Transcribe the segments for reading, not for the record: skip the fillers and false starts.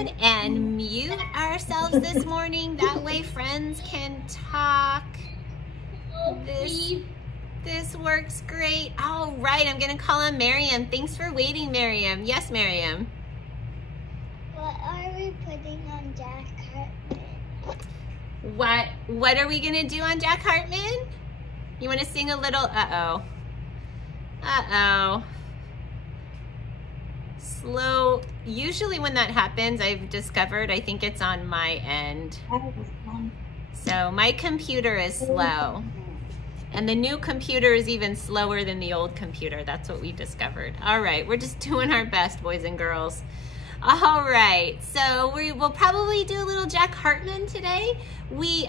ahead and mute ourselves this morning. That way friends can talk. This works great. All right, I'm gonna call on Miriam. Thanks for waiting, Miriam. Yes, Miriam. What are we putting on Jack Hartman? What are we gonna do on Jack Hartman? You wanna sing a little, uh-oh. Uh-oh. Slow. Usually when that happens, I've discovered, I think it's on my end. So my computer is slow. And the new computer is even slower than the old computer. That's what we discovered. All right, we're just doing our best, boys and girls. All right, so we will probably do a little Jack Hartman today. We're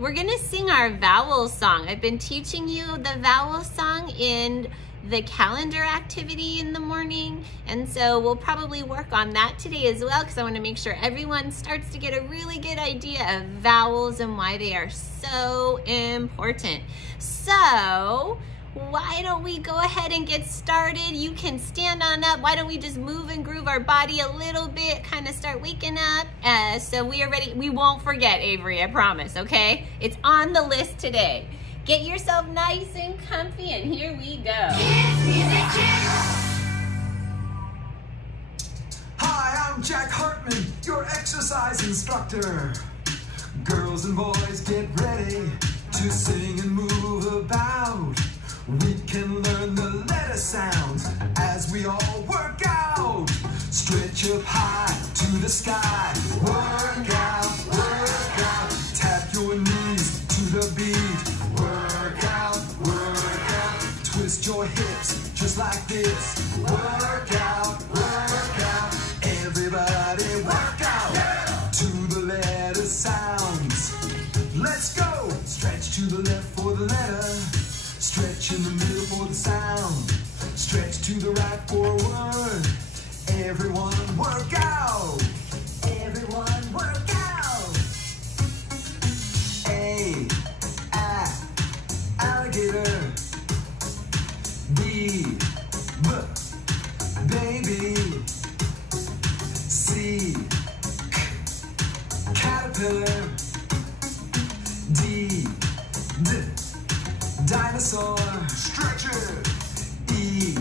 gonna sing our vowel song. I've been teaching you the vowel song in the calendar activity in the morning, and so we'll probably work on that today as well, because I want to make sure everyone starts to get a really good idea of vowels and why they are so important. So why don't we go ahead and get started? You can stand on up. Why don't we just move and groove our body a little bit, kind of start waking up. So we are ready. We won't forget, Avery, I promise, okay? It's on the list today. Get yourself nice and comfy, and here we go. Hi, I'm Jack Hartman, your exercise instructor. Girls and boys, get ready to sing and move about. We can learn the letter sounds as we all work out. Stretch up high to the sky. Work out, work out. Tap your knees to the beat. Work out, work out. Twist your hips just like this. Work out, work out. Everybody work out to the letter sounds. Let's go. Stretch to the left for the letter. Stretch in the middle for the sound. Stretch to the right for a word. Everyone work out. Everyone work out. A, alligator. B, baby. C, caterpillar. D, dinosaur. Stretch it. E,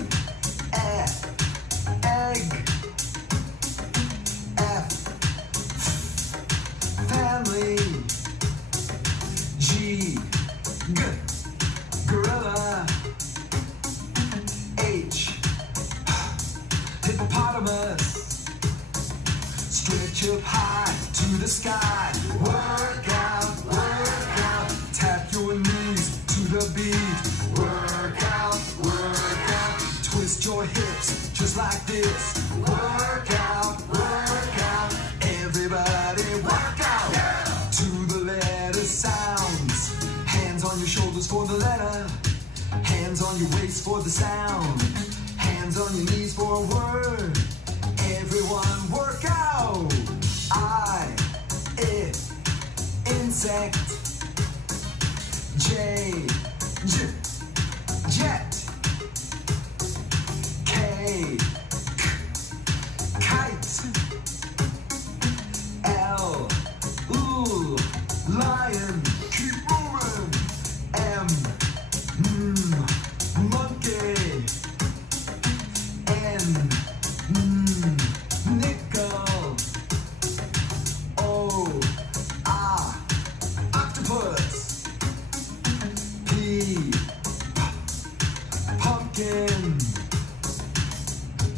egg. F, family. G, gorilla. H, hippopotamus. Stretch up high to the sky. Work out, work out. Tap your knees to the beat. Work out, work out. Twist your hips just like this. Work out, work out. Everybody work out to the letter sounds. Hands on your shoulders for the letter. Hands on your waist for the sound. Hands on your knees for a word. Everyone work out. I, insect. J, jet. K, kite. L, lion. Keep moving. M, monkey. N, nickel. O, octopus. P, pumpkin.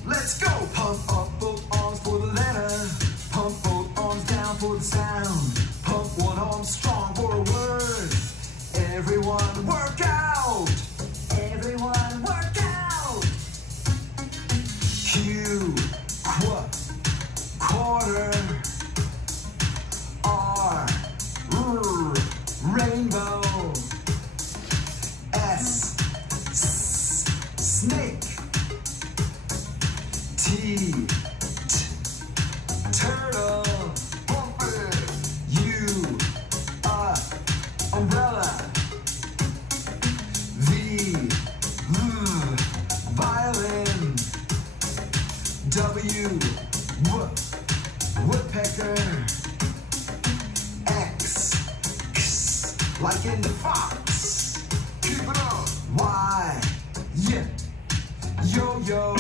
Let's go. Pump up both arms for the letter. Pump both arms down for the sound. Pump one arm strong for a word. Everyone work out. Everyone work out. Q, quarter. R, rainbow. S, snake. T, turtle. U, umbrella. V, violin. W, woodpecker. X, X, like in the fox. Keep it up. Y, yeah, yo-yo.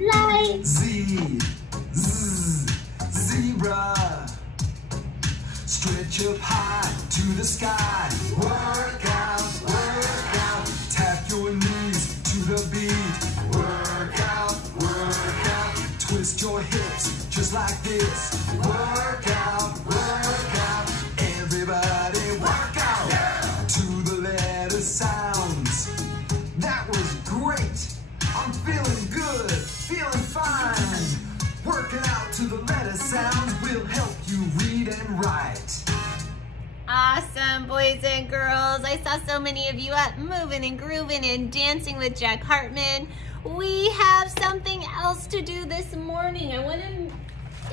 Like Z, Z, zebra. Stretch up high to the sky. Work out, tap your knees to the beat. Work out, twist your hips just like this. Work out, everybody work out. Yeah. To the letter sounds. That was great. I'm feeling good, feeling fine. Working out to the letter sounds will help you read and write. Awesome, boys and girls. I saw so many of you up moving and grooving and dancing with Jack Hartman. We have something else to do this morning. I want to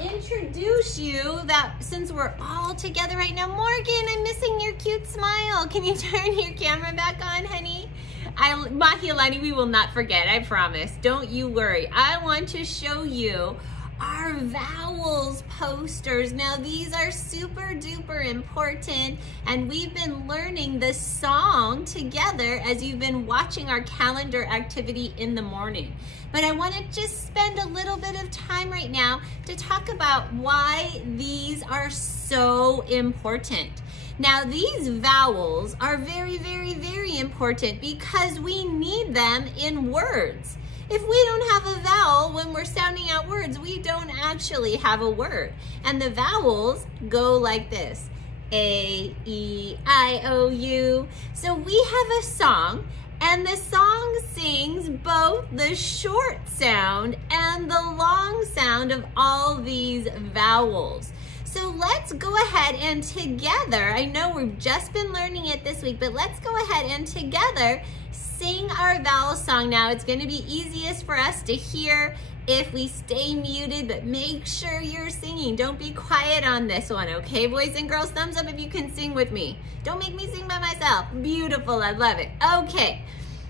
introduce you that since we're all together right now. Morgan, I'm missing your cute smile. Can you turn your camera back on, honey? Mahilani, we will not forget, I promise. Don't you worry. I want to show you our vowels posters. Now these are super duper important, and we've been learning the song together as you've been watching our calendar activity in the morning. But I want to just spend a little bit of time right now to talk about why these are so important. Now these vowels are very, very, very important because we need them in words. If we don't have a vowel when we're sounding out words, we don't actually have a word. And the vowels go like this: A, E, I, O, U. So we have a song, and the song sings both the short sound and the long sound of all these vowels. So let's go ahead and together, I know we've just been learning it this week, but let's go ahead and together sing our vowel song. Now it's going to be easiest for us to hear if we stay muted, but make sure you're singing. Don't be quiet on this one, okay, boys and girls? Thumbs up if you can sing with me. Don't make me sing by myself. Beautiful, I love it. Okay,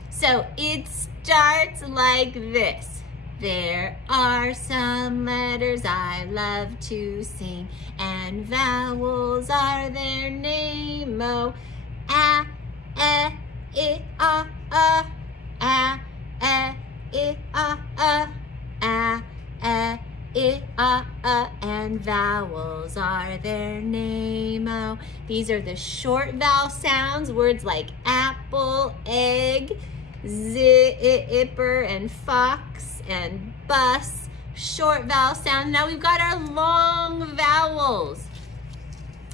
so it starts like this. There are some letters I love to sing, and vowels are their name-o. A, E, I, A, A, E, I, and vowels are their name-o. These are the short vowel sounds, words like apple, egg, zipper, and fox, and bus. Short vowel sound. Now we've got our long vowels.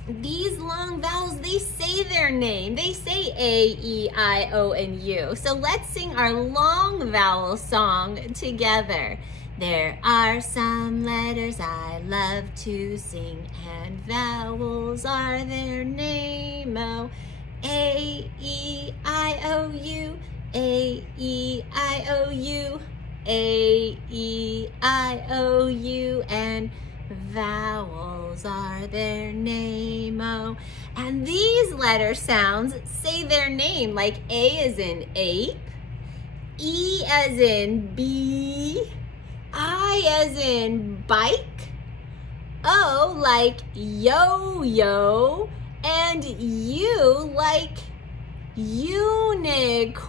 These long vowels, they say their name. They say A, E, I, O, and U. So let's sing our long vowel song together. There are some letters I love to sing, and vowels are their name-o. A, E, I, O, U. A, E, I, O, U. A, E, I, O, U, and vowels are their name-o. And these letter sounds say their name, like A as in ape, E as in bee, I as in bike, O like yo-yo, and U like unicorn.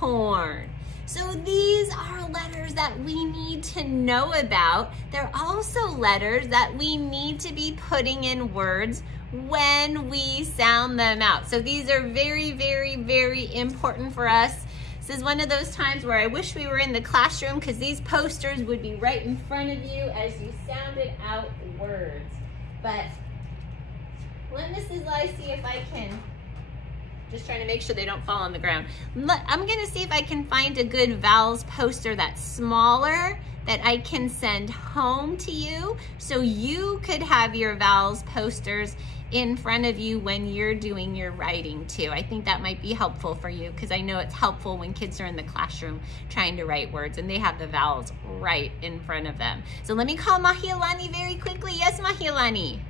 So these are letters that we need to know about. They're also letters that we need to be putting in words when we sound them out. So these are very, very, very important for us. This is one of those times where I wish we were in the classroom because these posters would be right in front of you as you sounded out words. But let Mrs. Lai see if I can. Just trying to make sure they don't fall on the ground. I'm gonna see if I can find a good vowels poster that's smaller that I can send home to you so you could have your vowels posters in front of you when you're doing your writing too. I think that might be helpful for you because I know it's helpful when kids are in the classroom trying to write words and they have the vowels right in front of them. So let me call Mahilani very quickly. Yes, Mahilani.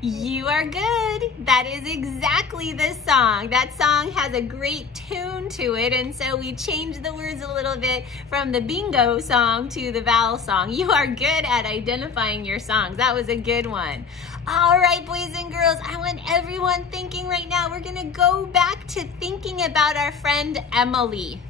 You are good. good? That is exactly the song. That song has a great tune to it, and so we changed the words a little bit from the bingo song to the vowel song. You are good at identifying your songs. That was a good one. All right, boys and girls, I want everyone thinking right now, we're gonna go back to thinking about our friend Emily.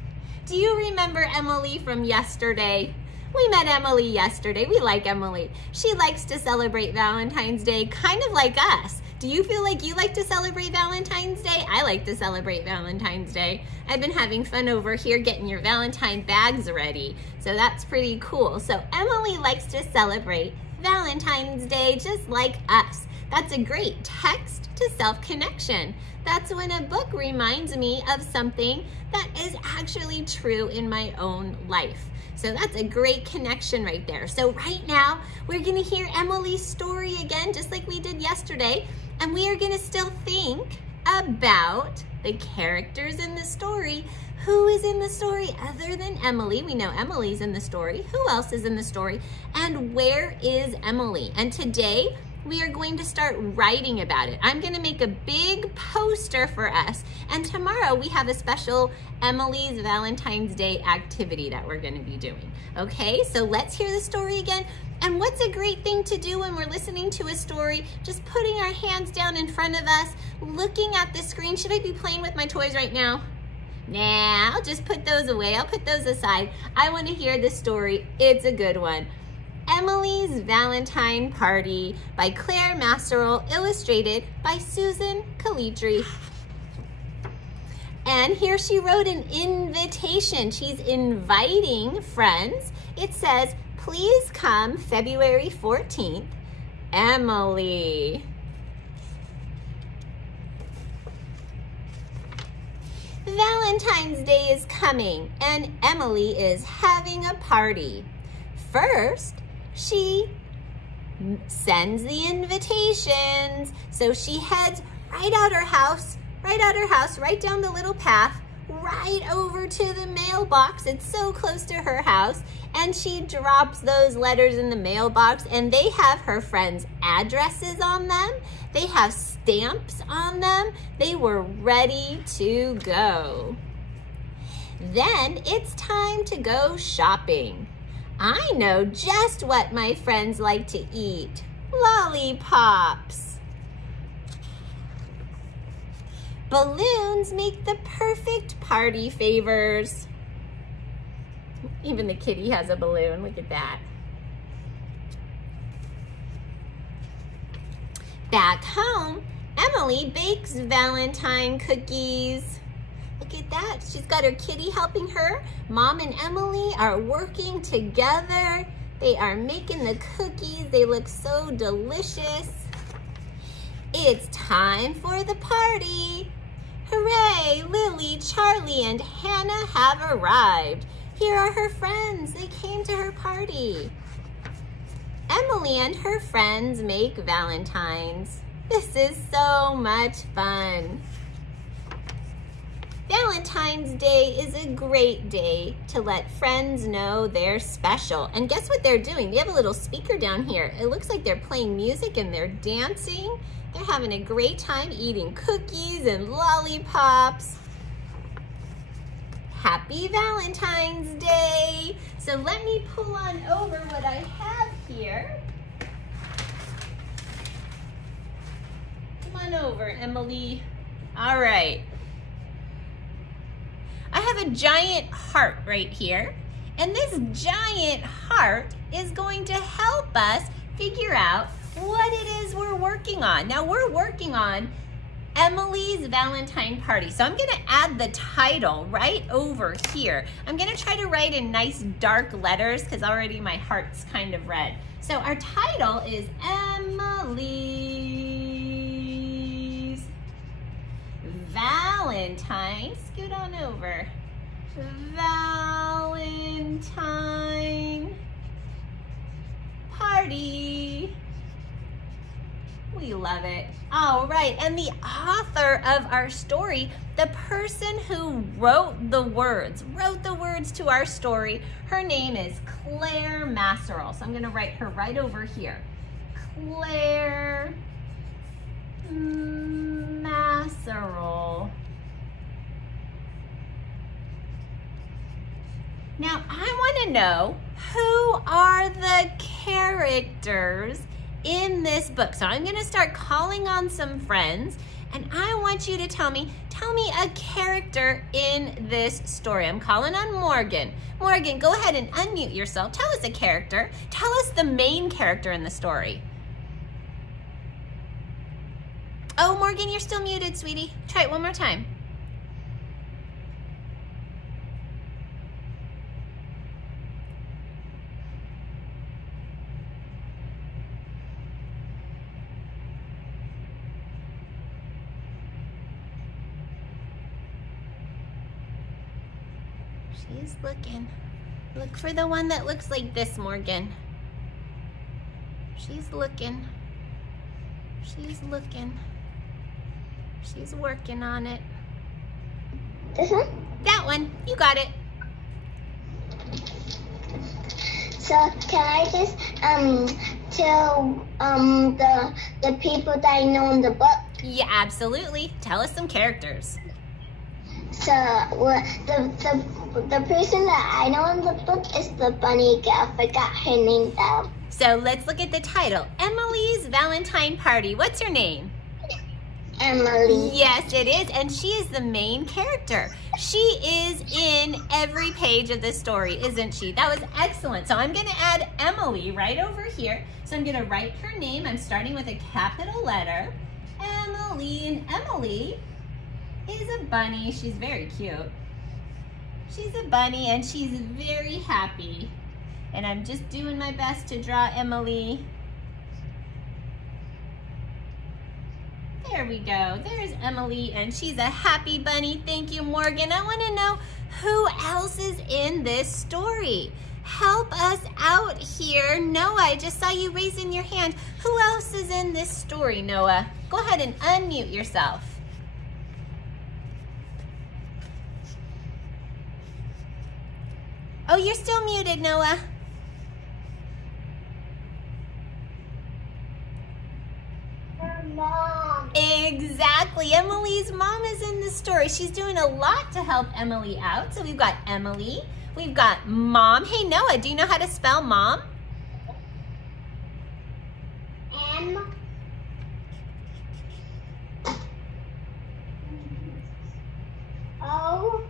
Do you remember Emily from yesterday? We met Emily yesterday. We like Emily. She likes to celebrate Valentine's Day, kind of like us. Do you feel like you like to celebrate Valentine's Day? I like to celebrate Valentine's Day. I've been having fun over here getting your Valentine bags ready. So that's pretty cool. So Emily likes to celebrate Valentine's Day just like us. That's a great text to self-connection. That's when a book reminds me of something that is actually true in my own life. So that's a great connection right there. So right now, we're gonna hear Emily's story again, just like we did yesterday, and we are gonna still think about the characters in the story. Who is in the story other than Emily? We know Emily's in the story. Who else is in the story? And where is Emily? And today, we are going to start writing about it. I'm gonna make a big poster for us, and tomorrow we have a special Emily's Valentine's Day activity that we're gonna be doing. Okay, so let's hear the story again. And what's a great thing to do when we're listening to a story? Just putting our hands down in front of us, looking at the screen. Should I be playing with my toys right now? Nah, I'll just put those away. I'll put those aside. I wanna hear the story. It's a good one. Emily's Valentine Party by Claire Masserol, illustrated by Susan Calitri. And here she wrote an invitation. She's inviting friends. It says, please come February 14th, Emily. Valentine's Day is coming and Emily is having a party. First, she sends the invitations. So she heads right out her house, right down the little path, right over to the mailbox. It's so close to her house. And she drops those letters in the mailbox, and they have her friends' addresses on them. They have stamps on them. They were ready to go. Then it's time to go shopping. I know just what my friends like to eat. Lollipops. Balloons make the perfect party favors. Even the kitty has a balloon, look at that. Back home, Emily bakes Valentine cookies. Look at that, she's got her kitty helping her. Mom and Emily are working together. They are making the cookies. They look so delicious. It's time for the party. Hooray, Lily, Charlie, and Hannah have arrived. Here are her friends. They came to her party. Emily and her friends make Valentines. This is so much fun. Valentine's Day is a great day to let friends know they're special. And guess what they're doing? They have a little speaker down here. It looks like they're playing music and they're dancing. They're having a great time eating cookies and lollipops. Happy Valentine's Day. So let me pull on over what I have here. Come on over, Emily. All right. I have a giant heart right here, and this giant heart is going to help us figure out what it is we're working on. Now we're working on Emily's Valentine Party. So I'm gonna add the title right over here. I'm gonna try to write in nice dark letters because already my heart's kind of red. So our title is Emily's Valentine, scoot on over, Valentine Party. We love it. All right, and the author of our story, the person who wrote the words to our story, her name is Claire Masserol. So I'm gonna write her right over here. Claire Masserole. Now, I want to know, who are the characters in this book? So I'm going to start calling on some friends, and I want you to tell me a character in this story. I'm calling on Morgan. Morgan, go ahead and unmute yourself. Tell us a character. Tell us the main character in the story. Oh, Morgan, you're still muted, sweetie. Try it one more time. She's looking. Look for the one that looks like this, Morgan. She's looking. She's looking. She's working on it. This one? That one. You got it. So can I just tell the people that I know in the book? Yeah, absolutely. Tell us some characters. So the person that I know in the book is the bunny girl. I forgot her name though. So let's look at the title. Emily's Valentine Party. What's her name? Emily. Yes, it is, and she is the main character. She is in every page of the story, isn't she? That was excellent. So I'm going to add Emily right over here. So I'm going to write her name. I'm starting with a capital letter. Emily, and Emily is a bunny. She's very cute. She's a bunny, and she's very happy. And I'm just doing my best to draw Emily. There we go. There's Emily, and she's a happy bunny. Thank you, Morgan. I want to know who else is in this story. Help us out here. Noah, I just saw you raising your hand. Who else is in this story, Noah? Go ahead and unmute yourself. Oh, you're still muted, Noah. Her mom. Exactly. Emily's mom is in the story. She's doing a lot to help Emily out. So we've got Emily. We've got mom. Hey, Noah, do you know how to spell mom? M. O.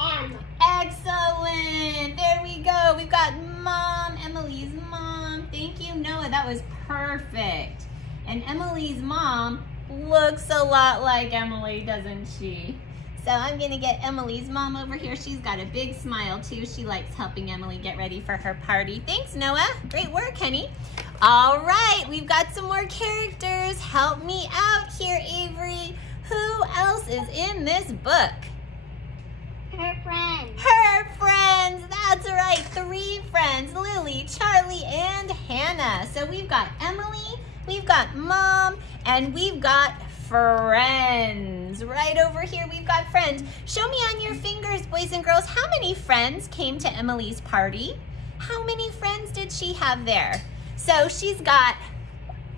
M. Excellent. There we go. We've got mom, Emily's mom. Thank you, Noah. That was perfect. And Emily's mom looks a lot like Emily, doesn't she? So I'm going to get Emily's mom over here. She's got a big smile, too. She likes helping Emily get ready for her party. Thanks, Noah. Great work, honey. All right, we've got some more characters. Help me out here, Avery. Who else is in this book? Her friends. Her friends, that's right, 3 friends, Lily, Charlie, and Hannah. So we've got Emily, we've got mom, and we've got friends. Right over here, we've got friends. Show me on your fingers, boys and girls, how many friends came to Emily's party? How many friends did she have there? So she's got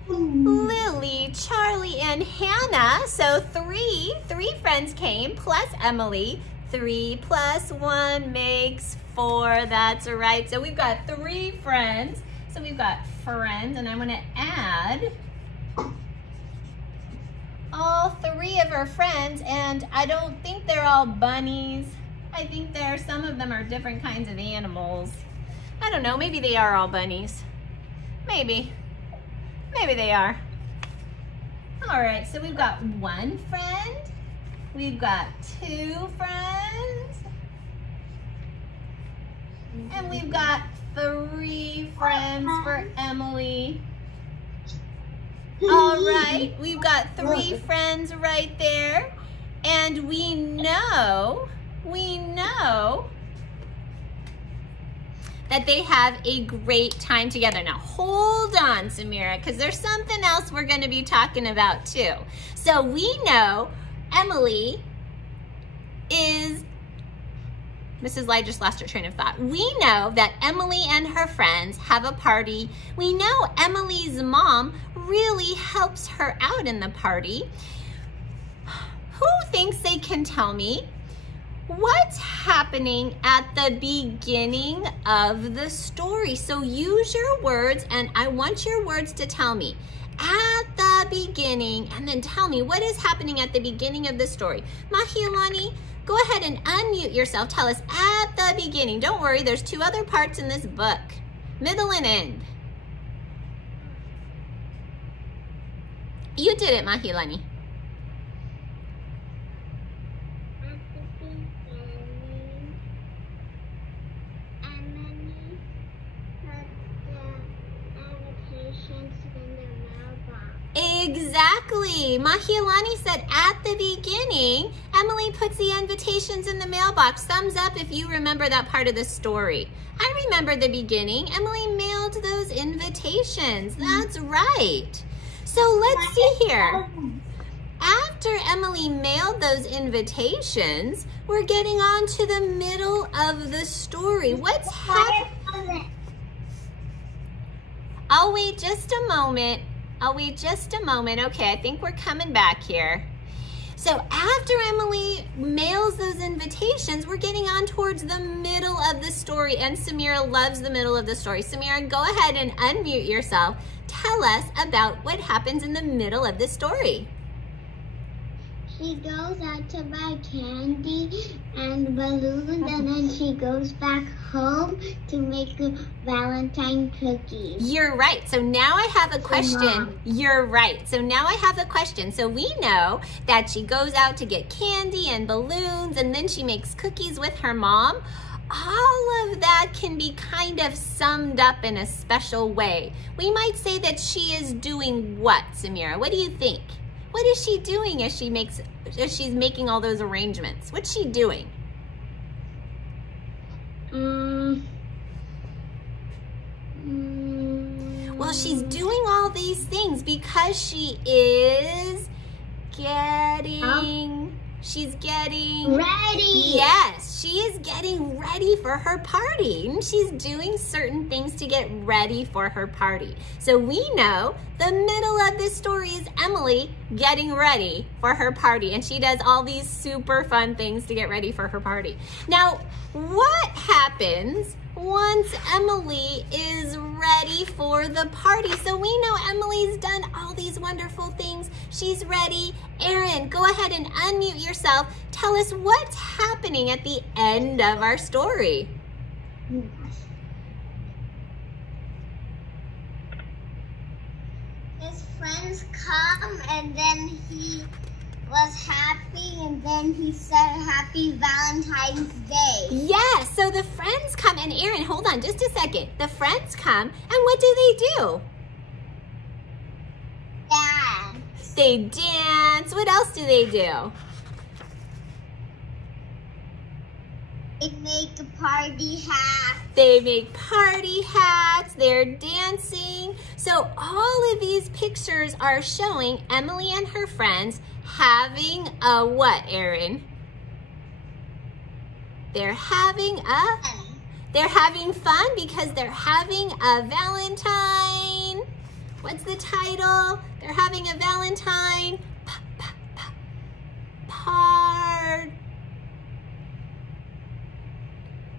Lily, Charlie, and Hannah. So three friends came, plus Emily. 3 plus 1 makes 4. That's right. So we've got 3 friends. So we've got friends, and I'm going to add all 3 of our friends, and I don't think they're all bunnies. I think some of them are different kinds of animals. I don't know. Maybe they are all bunnies. Maybe they are. All right. So we've got 1 friend. We've got 2 friends, and we've got 3 friends for Emily. All right, we've got 3 friends right there, and we know that they have a great time together. Now, hold on, Samira, because there's something else we're going to be talking about too. So we know Emily is Mrs. Lai just lost her train of thought. We know that Emily and her friends have a party. We know Emily's mom really helps her out in the party. Who thinks they can tell me what's happening at the beginning of the story? So use your words, and I want your words to tell me at the beginning, and then tell me what is happening at the beginning of the story. Mahilani, go ahead and unmute yourself. Tell us at the beginning. Don't worry, there's 2 other parts in this book, middle and end. You did it, Mahilani. Exactly. Mahilani said at the beginning, Emily puts the invitations in the mailbox. Thumbs up if you remember that part of the story. I remember the beginning. Emily mailed those invitations. That's right. So let's see here. After Emily mailed those invitations, we're getting on to the middle of the story. What's happening? I'll wait just a moment. Okay, I think we're coming back here. So after Emily mails those invitations, we're getting on towards the middle of the story, and Samira loves the middle of the story. Samira, go ahead and unmute yourself. Tell us about what happens in the middle of the story. She goes out to buy candy and balloons, and then she goes back home to make Valentine cookies. You're right. So now I have a question. You're right. So now I have a question. So we know that she goes out to get candy and balloons, and then she makes cookies with her mom. All of that can be kind of summed up in a special way. We might say that she is doing what, Samira? What do you think? What is she doing as she's making all those arrangements? What's she doing? Well, she's doing all these things because she is she's getting ready. Yes, she is getting ready for her party. And she's doing certain things to get ready for her party. So we know the middle of this story is Emily getting ready for her party. And she does all these super fun things to get ready for her party. Now, what happens once Emily is ready for the party? So we know Emily's done all these wonderful things. She's ready. Erin, go ahead and unmute yourself. Tell us what's happening at the end of our story. His friends come, and then he was happy, and then he said Happy Valentine's Day. Yes, so the friends come, and Erin, hold on just a second. The friends come, and what do? Dance. They dance. What else do they do? They make a party hat. They make party hats. They're dancing. So all of these pictures are showing Emily and her friends having a what, Erin? They're having fun because they're having a Valentine. What's the title? They're having a Valentine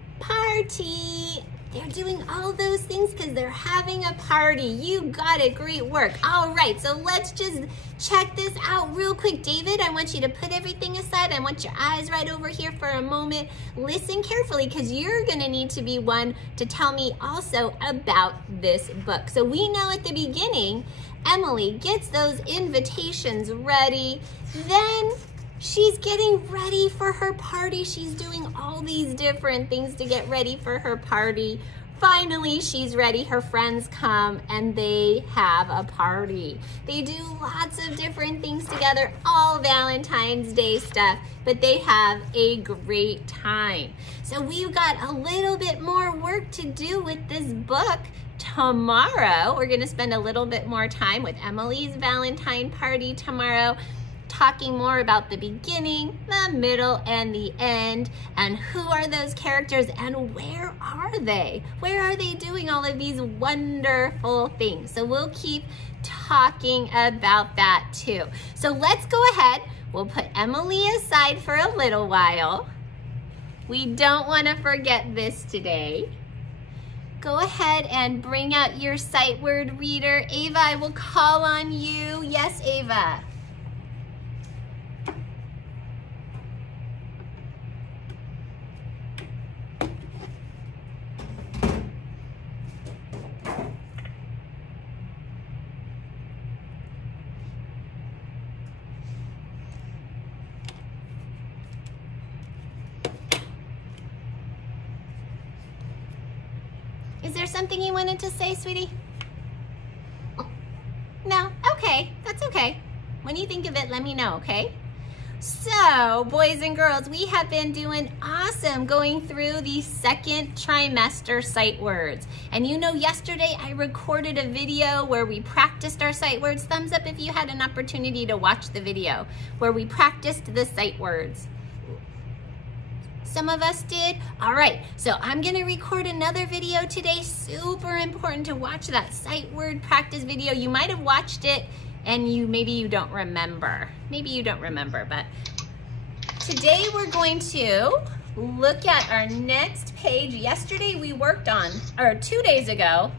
party. They're doing all those things because they're having a party. You got it. Great work. All right, so let's just check this out real quick. David, I want you to put everything aside. I want your eyes right over here for a moment. Listen carefully because you're going to need to be one to tell me also about this book. So we know at the beginning, Emily gets those invitations ready. Then she's getting ready for her party. She's doing all these different things to get ready for her party. Finally, she's ready. Her friends come and they have a party. They do lots of different things together, all Valentine's Day stuff, but they have a great time. So we've got a little bit more work to do with this book. Tomorrow, we're gonna spend a little bit more time with Emily's Valentine party tomorrow. talking more about the beginning, the middle, and the end, and who are those characters and where are they? Where are they doing all of these wonderful things? So we'll keep talking about that too. So let's go ahead. We'll put Emily aside for a little while. We don't want to forget this today. Go ahead and bring out your sight word reader. Ava, I will call on you. Yes, Ava. Is there something you wanted to say, sweetie? No? Okay, that's okay. When you think of it, let me know, okay? So, boys and girls, we have been doing awesome going through the second trimester sight words. And you know, yesterday I recorded a video where we practiced our sight words. Thumbs up if you had an opportunity to watch the video where we practiced the sight words. Some of us did. All right, so I'm gonna record another video today. Super important to watch that sight word practice video. You might have watched it and maybe you don't remember. Maybe you don't remember, but today we're going to look at our next page. Yesterday we worked on, or 2 days ago,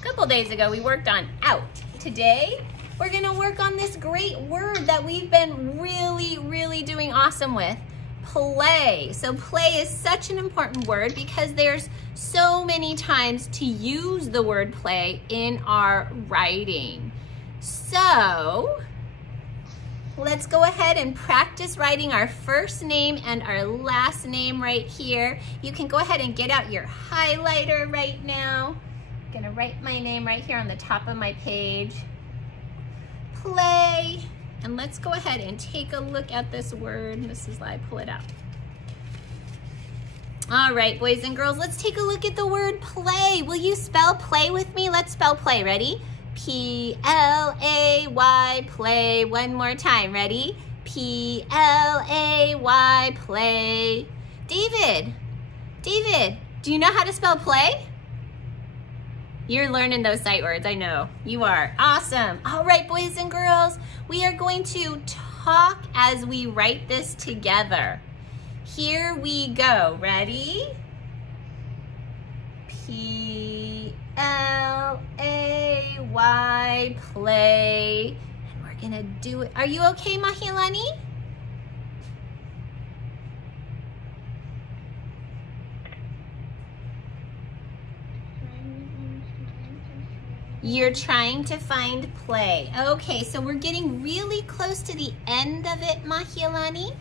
a couple days ago, we worked on out. Today, we're gonna work on this great word that we've been really doing awesome with. Play. So play is such an important word because there's so many times to use the word play in our writing. So let's go ahead and practice writing our first name and our last name right here. You can go ahead and get out your highlighter right now. I'm gonna write my name right here on the top of my page. Play. And let's go ahead and take a look at this word. Mrs. Lai, pull it out. All right, boys and girls, let's take a look at the word play. Will you spell play with me? Let's spell play. Ready? P-L-A-Y, play. One more time. Ready? P-L-A-Y, play. David, do you know how to spell play? You're learning those sight words, I know. You are. Awesome. All right, boys and girls, we are going to talk as we write this together. Here we go. Ready? P-L-A-Y, play. And we're gonna do it. Are you okay, Mahilani? You're trying to find play. Okay, so we're getting really close to the end of it, Mahilani.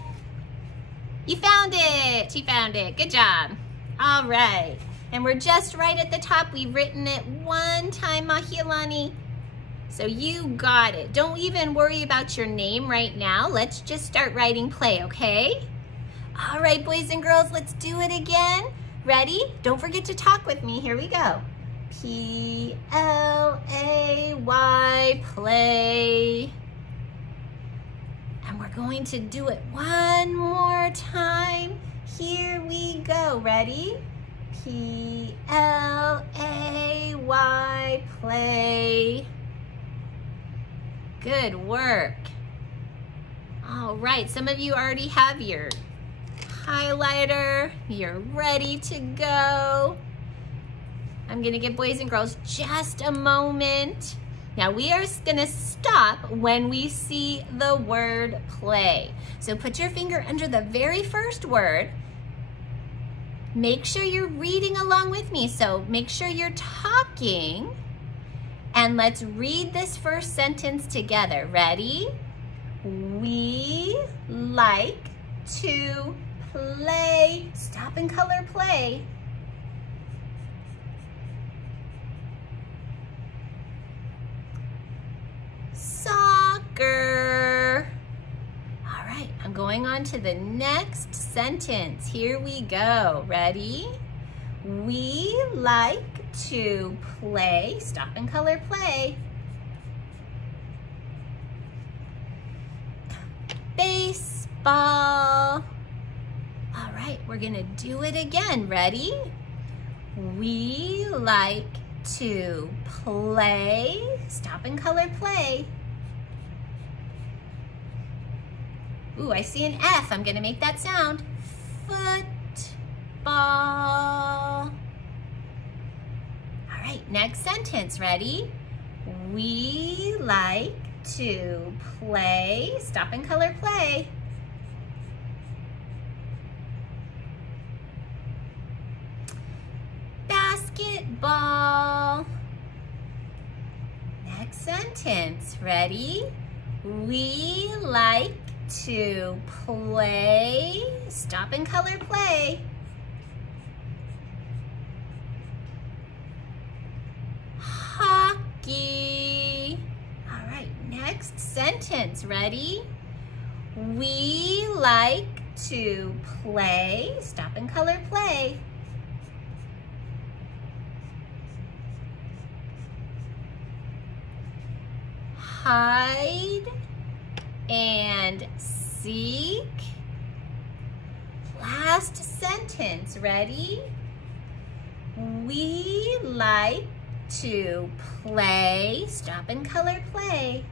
You found it. She found it. Good job. All right. And we're just right at the top. We've written it one time, Mahilani. So you got it. Don't even worry about your name right now. Let's just start writing play, okay? All right, boys and girls, let's do it again. Ready? Don't forget to talk with me. Here we go. P-L-A-Y, play. And we're going to do it one more time. Here we go. Ready? P-L-A-Y, play. Good work. All right, some of you already have your highlighter. You're ready to go. I'm gonna give boys and girls just a moment. Now we are gonna stop when we see the word play. So put your finger under the very first word. Make sure you're reading along with me. So make sure you're talking and let's read this first sentence together. Ready? We like to play. Stop and color play. Soccer. All right, I'm going on to the next sentence. Here we go. Ready? We like to play. Stop and color play. ball. All right, we're gonna do it again. Ready? We like to play. Stop and color play. Ooh, I see an F. I'm gonna make that sound. Football. All right, next sentence. Ready? We like to play. Stop and color play. Basketball. Next sentence. Ready? We like to play. Stop and color play. Hockey. All right, next sentence. Ready? We like to play. Stop and color play. Hide and seek. Last sentence. Ready? We like to play. Stop and color play.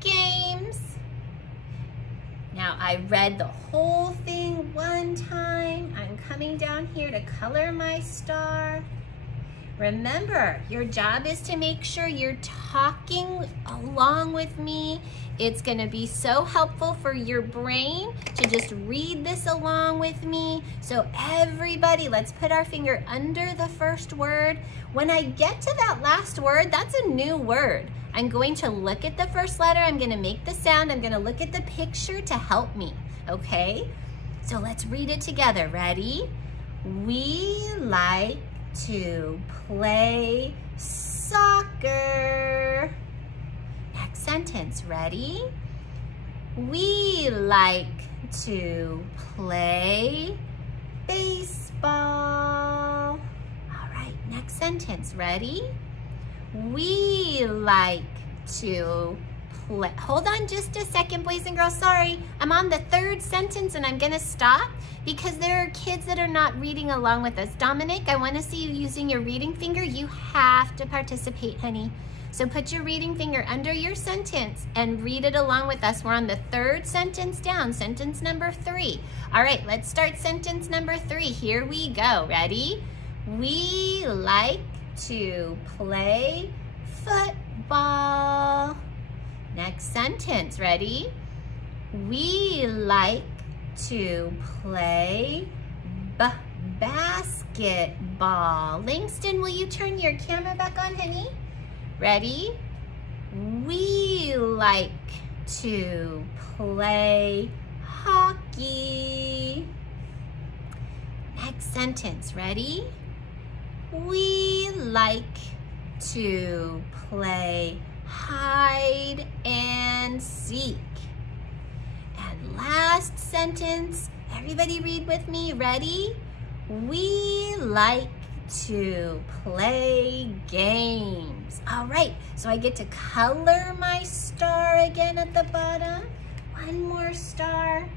Games. Now I read the whole thing one time. I'm coming down here to color my star. Remember, your job is to make sure you're talking along with me. It's gonna be so helpful for your brain to just read this along with me. So everybody, let's put our finger under the first word. When I get to that last word, that's a new word. I'm going to look at the first letter, I'm gonna make the sound, I'm gonna look at the picture to help me, okay? So let's read it together, ready? We like to play soccer. Next sentence, ready? We like to play baseball. All right, next sentence, ready? We like to play. Hold on just a second, boys and girls, sorry. I'm on the third sentence and I'm gonna stop because there are kids that are not reading along with us. Dominic, I wanna see you using your reading finger. You have to participate, honey. So put your reading finger under your sentence and read it along with us. We're on the third sentence down, sentence number 3. All right, let's start sentence number 3. Here we go, ready? We like to play football. Next sentence, ready? We like to play basketball. Langston, will you turn your camera back on, honey? Ready? We like to play hockey. Next sentence, ready? We like to play hide and seek. And last sentence, everybody read with me, ready? We like to play games. All right, so I get to color my star again at the bottom. One more star.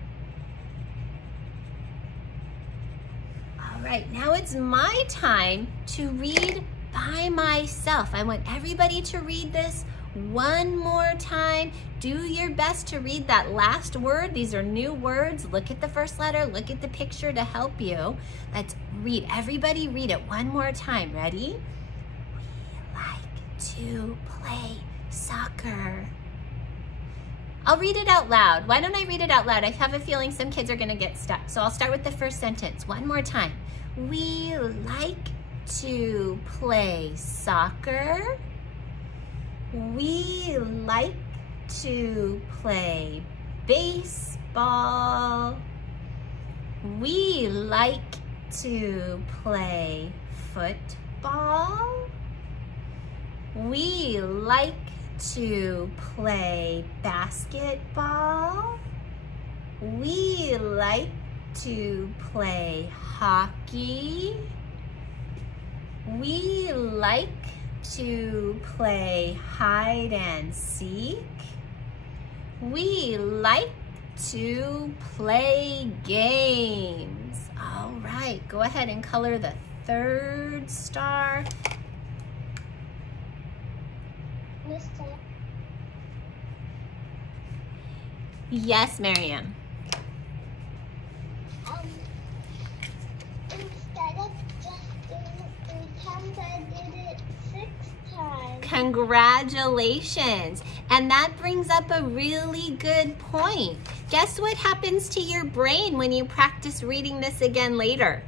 All right, now it's my time to read by myself. I want everybody to read this one more time. Do your best to read that last word. These are new words. Look at the first letter, look at the picture to help you. Let's read. Everybody read it one more time. Ready? We like to play soccer. I'll read it out loud. Why don't I read it out loud? I have a feeling some kids are gonna get stuck. So I'll start with the first sentence. One more time. We like to play soccer. We like to play baseball. We like to play football. We like to play basketball. We like to play hockey. We like to play hide and seek. We like to play games. All right, go ahead and color the third star. Yes, Miriam. Instead of just doing it 3 times, I did it 6 times. Congratulations. And that brings up a really good point. Guess what happens to your brain when you practice reading this again later?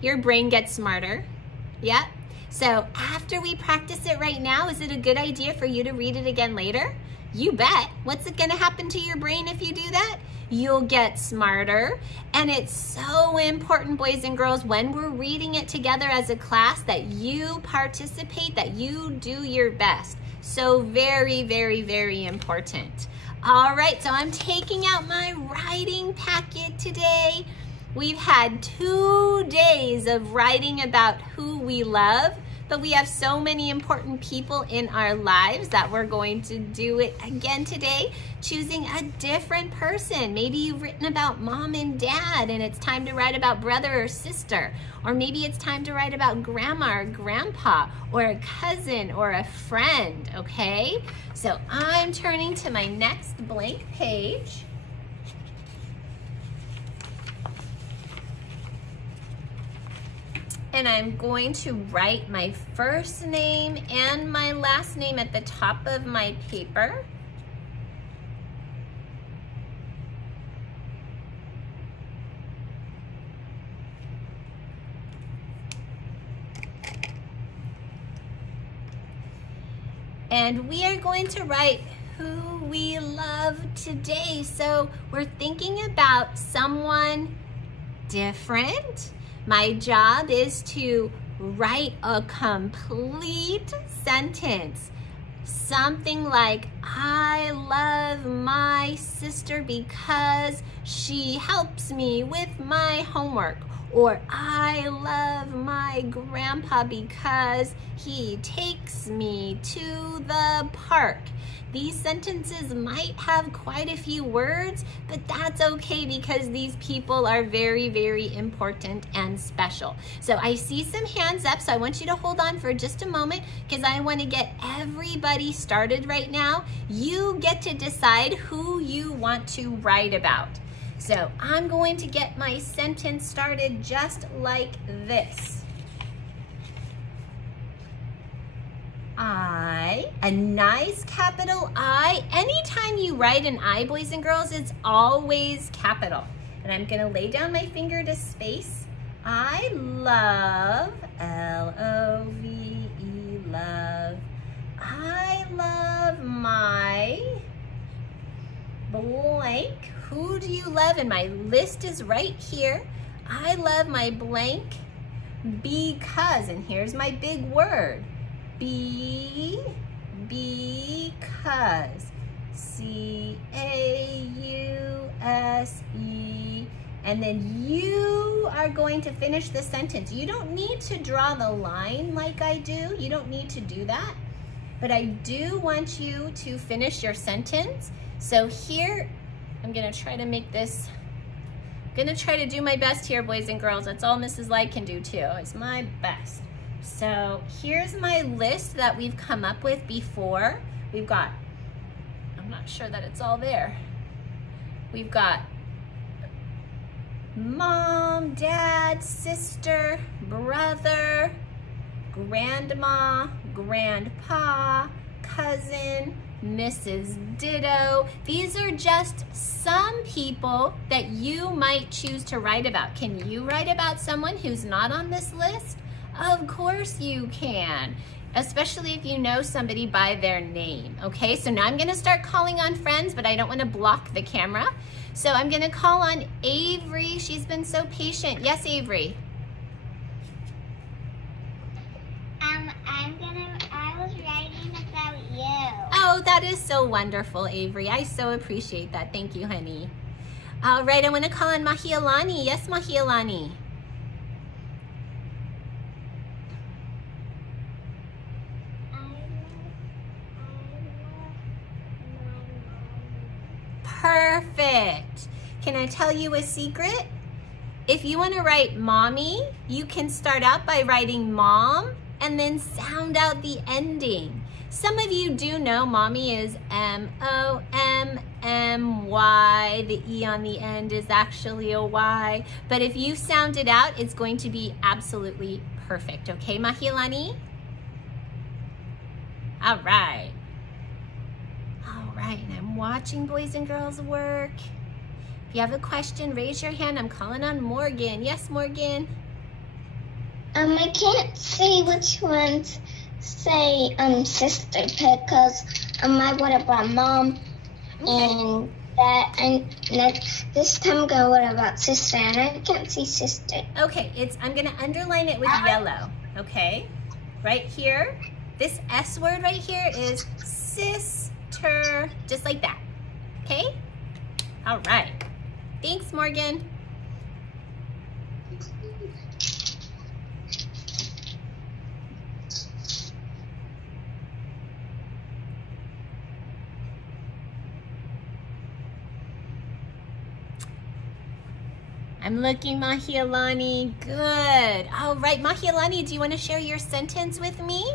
Your brain gets smarter. Yep. So after we practice it right now, is it a good idea for you to read it again later? You bet. What's going to happen to your brain if you do that? You'll get smarter. And it's so important, boys and girls, when we're reading it together as a class, that you participate, that you do your best. So very, very, very important. All right, so I'm taking out my writing packet today. We've had 2 days of writing about who we love, but we have so many important people in our lives that we're going to do it again today, choosing a different person. Maybe you've written about mom and dad and it's time to write about brother or sister. Or maybe it's time to write about grandma or grandpa or a cousin or a friend, okay? So I'm turning to my next blank page. And I'm going to write my first name and my last name at the top of my paper. And we are going to write who we love today. So we're thinking about someone different. My job is to write a complete sentence. Something like, I love my sister because she helps me with my homework. Or I love my grandpa because he takes me to the park. These sentences might have quite a few words, but that's okay because these people are very, very important and special. So I see some hands up, so I want you to hold on for just a moment because I want to get everybody started right now. You get to decide who you want to write about. So I'm going to get my sentence started just like this. I, a nice capital I. Anytime you write an I, boys and girls, it's always capital. And I'm gonna lay down my finger to space. I love, L-O-V-E, love. I love my blank. Who do you love? And my list is right here. I love my blank because, and here's my big word, because, C-A-U-S-E, and then you are going to finish the sentence. You don't need to draw the line like I do. You don't need to do that, but I do want you to finish your sentence. So here, I'm gonna try to make this, I'm gonna try to do my best here, boys and girls. That's all Mrs. Light can do too. It's my best. So here's my list that we've come up with before. We've got, I'm not sure that it's all there. We've got mom, dad, sister, brother, grandma, grandpa, cousin, Mrs. Ditto. These are just some people that you might choose to write about. Can you write about someone who's not on this list? Of course you can, especially if you know somebody by their name, okay? So now I'm gonna start calling on friends, but I don't wanna block the camera. So I'm gonna call on Avery. She's been so patient. Yes, Avery. I was writing about you. Oh, that is so wonderful, Avery. I so appreciate that. Thank you, honey. All right, I wanna call on Mahialani. Yes, Mahialani. Perfect. Can I tell you a secret? If you want to write mommy, you can start out by writing mom and then sound out the ending. Some of you do know mommy is M-O-M-M-Y. The E on the end is actually a Y. But if you sound it out, it's going to be absolutely perfect. Okay, Mahilani? All right. All right, and I'm watching boys and girls work. If you have a question, raise your hand. I'm calling on Morgan. Yes, Morgan? I can't see which ones say sister because I would have brought mom and that, and this time I'm gonna worry about sister, and I can't see sister. Okay, I'm gonna underline it with yellow, okay? Right here, this S word right here is sister, just like that, okay? All right, thanks, Morgan. I'm looking, Mahilani. Good. All right, Mahilani, do you want to share your sentence with me?